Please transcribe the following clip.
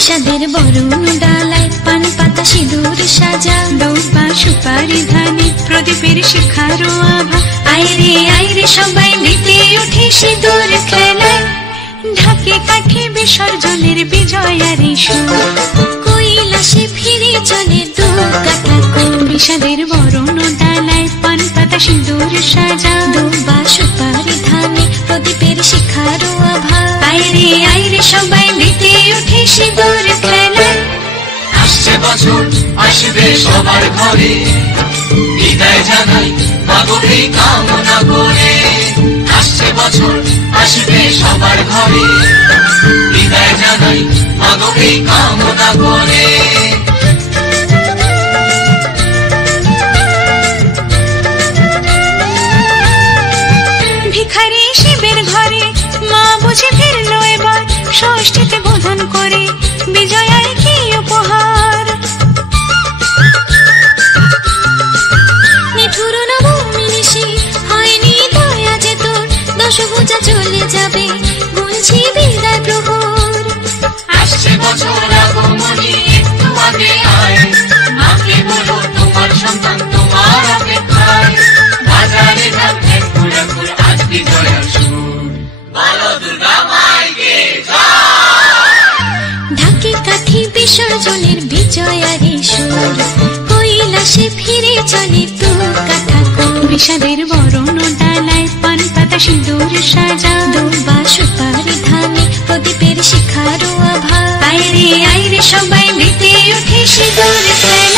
বিষাদের বরণ ডালায় পান পাতা সিঁদুর সাজা, দৌপা সুপারি ধানে প্রদীপের শিখারো আভা। আইরে সবাই মেতে উঠে সিঁদুর খেলায়, ঢাকে কাঠে বিসর্জনের বিজয়ারি সুর। কৈলাসে ফিরে চলে দু কাঠা কুল, বিষাদের বরণ ডালায় পান পাতা সিঁদুর সাজা, দৌপা সুপারি ধানে প্রদীপের শিখারো আভা। আইরে সবাই মেতে উঠে সিঁদুর খেলায়। আসছে বছর আসবে সবার ঘরে, বিদায় জানাই মাগো এই কামনা করে। আসছে বছর আসবে সবার ঘরে, বিদায় জানাই মাগো এই কামনা করে। ভিখারি শিবের ঘরে মা বুঝে ফিরলো এবার, ষষ্ঠীতে বোধন করে বিজয়ার কি উপহার। নিঠুর নবমী নিশি হয়নি দয়া যে তোর, দশভুজা চলে যাবে গুনছি বিদায় প্রহর। আসছে বছর আগমনী একটু আগে আয়, মাকে বলো তোমার সন্তান তোমার অপেক্ষায়। বাজারে যান ফুল আজ বিজয়ার সুর, বলো দুর্গা মাইকে ঢাকে কাঠি বিসর্জনের বিজয়ারি সুর। কৈলাসে ফিরে চলে দু কাঠা কুল, বিষাদের বরণ ডালায় পান পাতা সিঁদুর সাজা, দৌপা সুপারি ধানে প্রদীপের শিখারো আভা। আইরে সবাই মেতে উঠে সিঁদুর খেলায়।